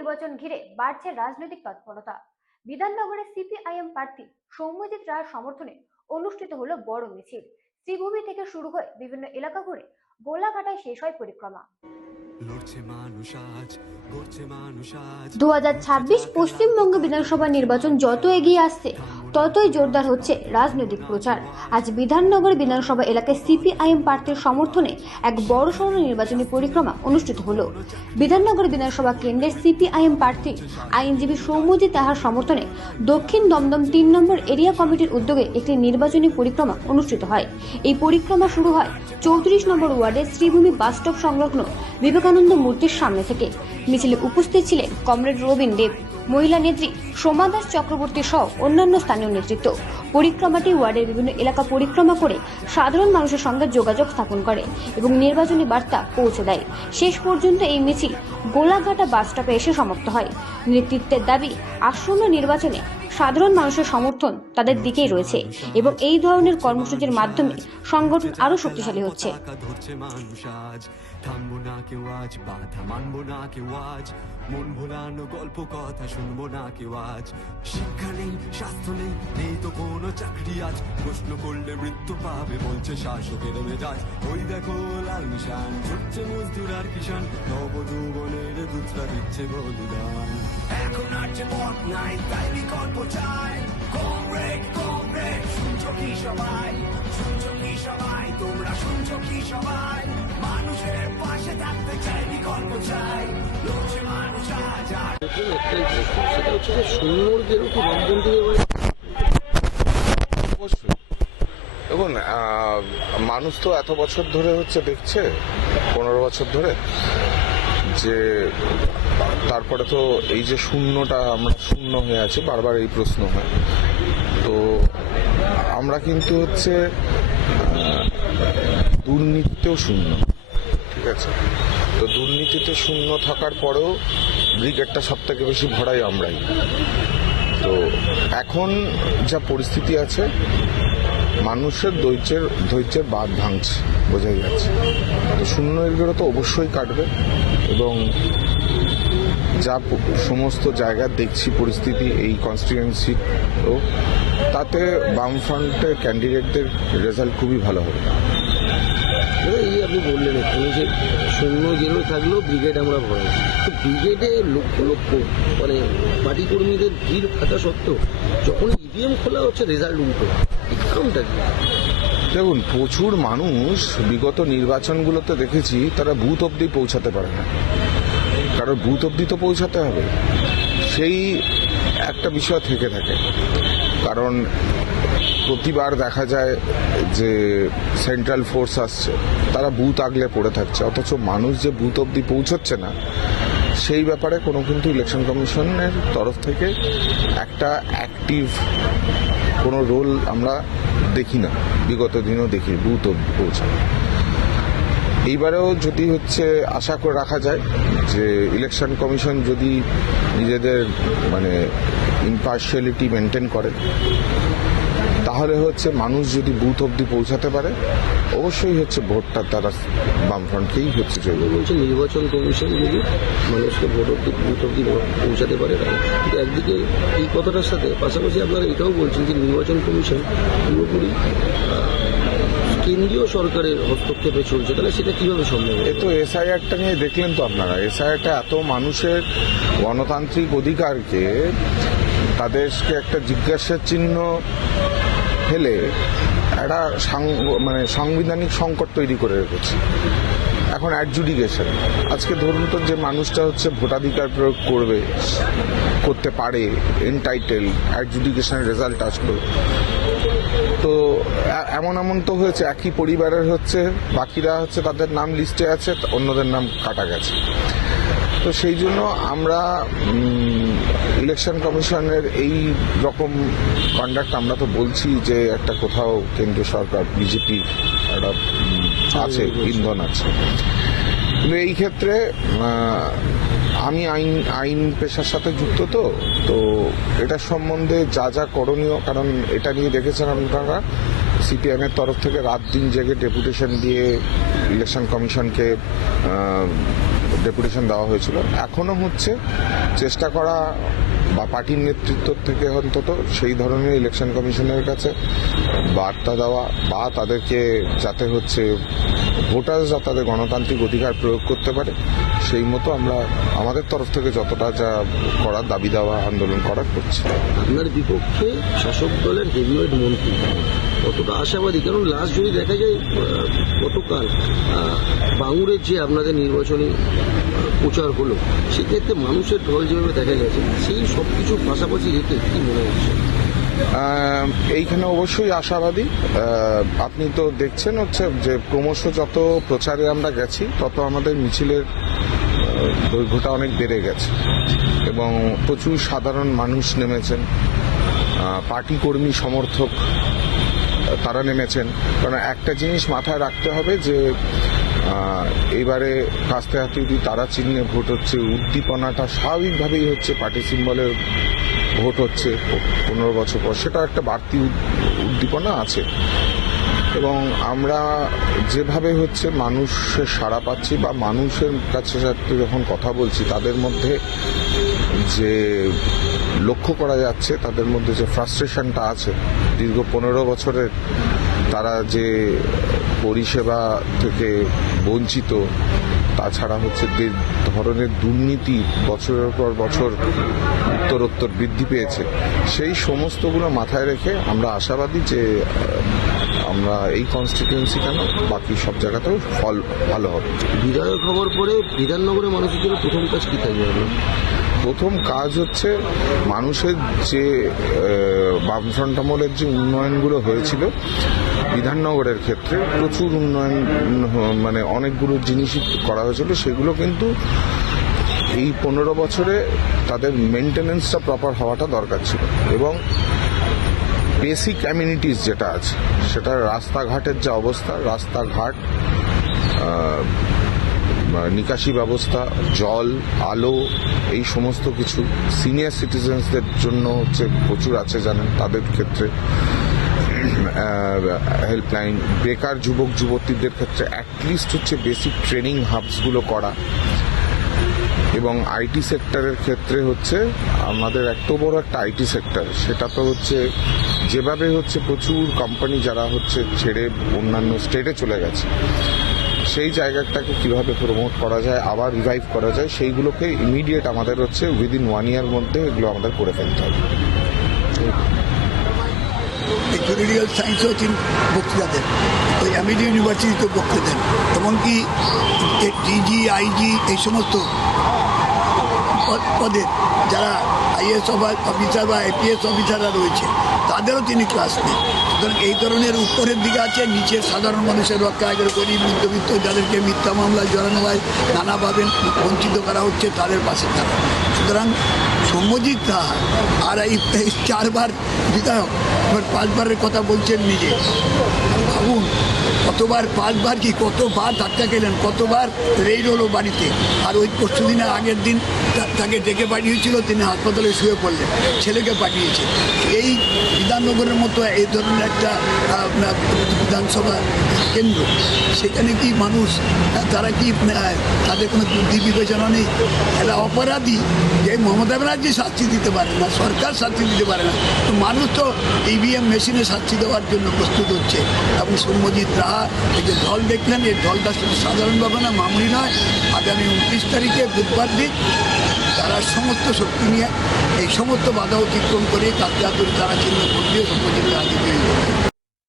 নির্বাচন ঘিরে বাড়ছে রাজনৈতিক তৎপরতা। বিধাননগরে সিপিআইএম প্রার্থী সৌম্যজিৎ রায়ের সমর্থনে অনুষ্ঠিত হলো বড় মিছিল। শ্রীভূমি থেকে শুরু হয়ে বিভিন্ন এলাকা ঘুরে গোলাঘাটায় শেষ হয় পরিক্রমা। 2026 পশ্চিমবঙ্গ বিধানসভা নির্বাচন যত এগিয়ে আসছে ততই জোরদার হচ্ছে রাজনৈতিক প্রচার। আজ বিধাননগর বিধানসভা এলাকায় সিপিআইএম প্রার্থীর সমর্থনে এক বড়সড় নির্বাচনী পরিক্রমা অনুষ্ঠিত হলো। বিধাননগর বিধানসভা কেন্দ্রের সিপিআইএম প্রার্থী আইনজীবী সৌম্যজিৎ তাহার সমর্থনে দক্ষিণ দমদম 3 নম্বর এরিয়া কমিটির উদ্যোগে একটি নির্বাচনী পরিক্রমা অনুষ্ঠিত হয়। এই পরিক্রমা শুরু হয় 34 নম্বর ওয়ার্ডের শ্রীভূমি বাসস্টপ সংলগ্ন বিবেকানন্দ মূর্তির সামনে থেকে। মিছিলে উপস্থিত ছিলেন কমরেড রবীন দেব, মহিলা নেত্রী সোমা দাস চক্রবর্তী সহ অন্যান্য স্থানীয় নেতৃত্ব। পরিক্রমাটি ওয়ার্ডের বিভিন্ন এলাকা পরিক্রমা করে সাধারণ মানুষের সঙ্গে যোগাযোগ স্থাপন করে এবং নির্বাচনী বার্তা পৌঁছে দেয়। শেষ পর্যন্ত এই মিছিল গোলাঘাটা বাসস্টপে এসে সমাপ্ত হয়। নেতৃত্বের দাবি, আসন্ন নির্বাচনে সাধারণ মানুষের সমর্থন তাদের দিকেই রয়েছে এবং এই ধরনের কর্মসূচির মাধ্যমে সংগঠন আরো শক্তিশালী হচ্ছে। থামবো না কেউ আজ, বাধা মানবো না কেউ আজ, মন ভোলানো গল্প কথা শুনবো না কেউ আজ। শিক্ষা নেই, স্বাস্থ্য নেই, নেই তো কোনো চাকরি আজ, প্রশ্ন করলে মৃত্যু পাবে বলছে শাসকের মেজাজ। ওই দেখো লাল নিশান, ছুটছে মজদুর আর কিষান, নবযৌবনের দুধটা দিচ্ছে বলিদান। এখন আর যে পথ নাই, তাই বিকল্প চাই। কমরেড কমরেড, শুনছো কি সবাই, শুনছো কি সবাই, তোমরা শুনছো কি সবাই, মানুষের পাশে থাকতে চাই, বিকল্প চাই, লড়ছে মানুষ আজ। একটাই প্রশ্ন, সেটা হচ্ছে যে সুন্দরদেরও কি বামপন্থী এবার? অবশ্যই। দেখুন, মানুষ তো এত বছর ধরে দেখছে, 15 বছর ধরে, যে তারপরে তো এই যে শূন্যটা, আমরা শূন্য হয়ে আছি, বারবার এই প্রশ্ন হয়। তো আমরা কিন্তু দুর্নীতিতেও শূন্য, ঠিক আছে? তো দুর্নীতিতে শূন্য থাকার পরেও ব্রিগেডটা সব থেকে বেশি ভরাই আমরাই। তো এখন যা পরিস্থিতি আছে, মানুষের ধৈর্যের বাঁধ ভাঙছে, বোঝাই যাচ্ছে। তো শূন্য এগুলো তো অবশ্যই কাটবে এবং যা সমস্ত জায়গায় দেখছি পরিস্থিতি এই কনস্টিটিউয়েন্সি, তো তাতে বামফ্রন্টের ক্যান্ডিডেটদের রেজাল্ট খুবই ভালো হবে। এই আপনি বললেন এখানে যে শূন্য জেরো থাকলেও ব্রিগেড আমরা ভরাই, তো ব্রিগেডে লক্ষ লক্ষ পার্টি কর্মীদের ভিড় থাকা সত্ত্বেও যখন ইভিএম খোলা হচ্ছে রেজাল্ট উল্টো, এই কারণটা কি? দেখুন, প্রচুর মানুষ বিগত নির্বাচনগুলোতে দেখেছি তারা বুথ অবধি পৌঁছাতে পারে না, কারণ বুথ অবধি তো পৌঁছাতে হবে, সেই একটা বিষয় থেকে থাকে। কারণ প্রতিবার দেখা যায় যে সেন্ট্রাল ফোর্স আসছে, তারা বুথ আগলে পড়ে থাকছে, অথচ মানুষ যে বুথ অবধি পৌঁছচ্ছে না, সেই ব্যাপারে কিন্তু ইলেকশন কমিশনের তরফ থেকে একটা অ্যাক্টিভ কোনো রোল আমরা দেখি না, বিগত দিনও দেখি বুথ অবধি পৌঁছানো। এইবারেও যদি আশা করে রাখা যায় যে ইলেকশন কমিশন যদি নিজেদের ইম্পার্শিয়ালিটি মেনটেন করে, তাহলে মানুষ যদি বুথ অবধি পৌঁছাতে পারে, অবশ্যই ভোটটা তারা বামফ্রন্টকেই চলবে। বলছে নির্বাচন কমিশন যদি মানুষকে বুথ অবধি পৌঁছাতে পারে, কিন্তু একদিকে এই কথাটার সাথে পাশাপাশি আপনারা এটাও বলছেন যে নির্বাচন কমিশন পুরোপুরি কেন্দ্রীয় সরকারের হস্তক্ষেপে চলছে, তাহলে সেটা কিভাবে সম্ভব? এ তো এসআইআরটা নিয়ে দেখলেন তো আপনারা, এসআইআরটা এত মানুষের গণতান্ত্রিক অধিকারকে, তাদেরকে একটা জিজ্ঞাসার চিহ্ন ফেলে একটা সাংবিধানিক সংকট তৈরি করে রেখেছে। এখন অ্যাডজুডিকেশন, আজকে ধরুন তো যে মানুষটা ভোটাধিকার প্রয়োগ করতে পারে, এনটাইটেল, অ্যাডজুডিকেশনের রেজাল্ট আসলো, তো এমন তো হয়েছে একই পরিবারের বাকিরা তাদের নাম লিস্টে আছে, অন্যদের নাম কাটা গেছে। তো সেই জন্য আমরা ইলেকশন কমিশনের এই রকম কন্ডাক্ট, আমরা তো বলছি যে একটা কোথাও কেন্দ্র সরকার, বিজেপি একটা আছে, ইন্ধন আছে, কিন্তু এই ক্ষেত্রে আমি আইন পেশার সাথে যুক্ত, তো এটা সম্বন্ধে যা যা করণীয়, কারণ এটা নিয়ে দেখেছেন আপনারা সিপিএম এর তরফ থেকে রাত দিন জেগে ডেপুটেশন দিয়ে ইলেকশন কমিশনকে ডেপুটেশন দেওয়া হয়েছিল। এখনো হচ্ছে চেষ্টা করা বা পার্টির নেতৃত্ব থেকে অন্তত সেই ধরনের ইলেকশন কমিশনের কাছে বার্তা দেওয়া বা তাদেরকে যাতে হচ্ছে ভোটাররা তাদের গণতান্ত্রিক অধিকার প্রয়োগ করতে পারে সেই মতো আমরা আমাদের তরফ থেকে যতটা যা করার দাবি দেওয়া আন্দোলন করার করছি। আপনার বিপক্ষে শাসক দলের হেভিওয়েট মন্ত্রী কতটা আশাবাদী? কারণ লাস্ট যদি দেখা যায় গতকাল বাঙুরের যে আপনাদের নির্বাচনী প্রচার হলো সেক্ষেত্রে মানুষের ঢল যেভাবে দেখা গেছে সেই সব কিছু পাশাপাশি রেখে কি মনে হচ্ছে? এইখানে অবশ্যই আশাবাদী। আপনি তো দেখছেন হচ্ছে যে ক্রমশ যত প্রচারে আমরা গেছি তত আমাদের মিছিলের দৈর্ঘ্যটা অনেক বেড়ে গেছে এবং প্রচুর সাধারণ মানুষ নেমেছেন, পার্টি কর্মী সমর্থক তারা নেমেছেন। কারণ একটা জিনিস মাথায় রাখতে হবে যে এবারে কাস্তে হাতুড়ি তারা চিহ্নে ভোট হচ্ছে, উদ্দীপনাটা স্বাভাবিকভাবেই হচ্ছে, পার্টি সিম্বলের ভোট হচ্ছে 15 বছর পর, সেটা একটা বাড়তি উদ্দীপনা আছে। এবং আমরা যেভাবে হচ্ছে মানুষের সাড়া পাচ্ছি বা মানুষের কাছে সাথে যখন কথা বলছি তাদের মধ্যে যে লক্ষ্য করা যাচ্ছে তাদের মধ্যে যে ফ্রাস্ট্রেশনটা আছে দীর্ঘ 15 বছরের তারা যে পরিষেবা থেকে বঞ্চিত, তাছাড়া হচ্ছে যে ধরনের দুর্নীতি বছরের পর বছর উত্তরোত্তর বৃদ্ধি পেয়েছে, সেই সমস্তগুলো মাথায় রেখে আমরা আশাবাদী যে আমরা এই কনস্টিটিউয়েন্সি কেন বাকি সব জায়গাতেও ফল ভালো হবে। বিধায়ক হওয়ার পরে বিধাননগরের মানুষের জন্য প্রথম কাজ কি থাকবে আপনার? প্রথম কাজ হচ্ছে মানুষের যে বামফ্রন্ট আমলের যে উন্নয়নগুলো হয়েছিল বিধাননগরের ক্ষেত্রে প্রচুর উন্নয়ন, মানে অনেকগুলো জিনিসই করা হয়েছিল, সেগুলো কিন্তু এই 15 বছরে তাদের মেনটেনেন্সটা প্রপার হওয়াটা দরকার ছিল। এবং বেসিক অ্যামিনিটিস যেটা আছে সেটা রাস্তাঘাটের যে অবস্থা, রাস্তাঘাট, নিকাশি ব্যবস্থা, জল, আলো, এই সমস্ত কিছু সিনিয়র সিটিজেন্সদের জন্য হচ্ছে প্রচুর আছে জানেন, তাদের ক্ষেত্রে হেল্পলাইন, বেকার যুবক যুবতীদের ক্ষেত্রে অ্যাটলিস্ট হচ্ছে বেসিক ট্রেনিং হাবসগুলো করা। এবং আইটি সেক্টরের ক্ষেত্রে হচ্ছে আমাদের এত বড় একটা আইটি সেক্টর, সেটা তো হচ্ছে যেভাবে হচ্ছে প্রচুর কোম্পানি যারা হচ্ছে ছেড়ে অন্যান্য স্টেটে চলে গেছে, সেই জায়গাটাকে কিভাবে প্রমোট করা যায়, আবার রিভাইভ করা যায়, সেইগুলোকে ইমিডিয়েট আমাদের হচ্ছে উইদিন 1 ইয়ার মধ্যে এগুলো আমাদের করে ফেলতে হবে। জুরিডিক্যাল সায়েন্সও তিনি বক্তৃতা দেন, ওই এমইডি ইউনিভার্সিটিতে বক্তৃতা দেন, এমনকি ডিজি আইজি এই সমস্ত পদে যারা আইএস অফিসার বা আইপিএস অফিসাররা রয়েছে তাদেরও তিনি ক্লাস নেন। সুতরাং এই ধরনের উপরের দিকে আছে, নিচের সাধারণ মানুষের রক্ষা করে গরিব মধ্যবিত্ত যাদেরকে মিথ্যা মামলায় জড়ানো হয়, নানাভাবে বঞ্চিত করা হচ্ছে, তাদের পাশে থাকা। সুতরাং সৌম্যজিৎ রাহা আর এই 4বার বিধায়ক, এবার 5বারের কথা বলছেন নিজে। ভাবুন কতবার, 5বার কি কতবার ধাক্কা খেলেন, কতবার রেড হলো বাড়িতে। আর ওই পরশু দিনের আগের দিন তাকে ডেকে পাঠিয়েছিল, তিনি হাসপাতালে শুয়ে পড়লেন, ছেলেকে পাঠিয়েছে। এই বিধাননগরের মতো এই ধরনের একটা বিধানসভা কেন্দ্র, সেখানে কি মানুষ তারা কি তাদের কোনো বুদ্ধি বিবেচনা নেই? এরা অপরাধী যে মমতা ব্যানার্জি শাস্তি দিতে পারে না, সরকার শাস্তি দিতে পারে না, তো মানুষ তো ইভিএম মেশিনে শাস্তি দেওয়ার জন্য প্রস্তুত হচ্ছে। এবং সৌম্যজিৎ রাহা এই যে দল দেখলেন, এই দলটা শুধু সাধারণভাবে না, মামুলি নয়। আগামী 29 তারিখে বুধবার দিন তারা সমস্ত শক্তি নিয়ে এই সমস্ত বাধা অতিক্রম করে কাজে তারা চিহ্ন ভোট দিয়ে সৌম্যজিৎ রাহা জিতে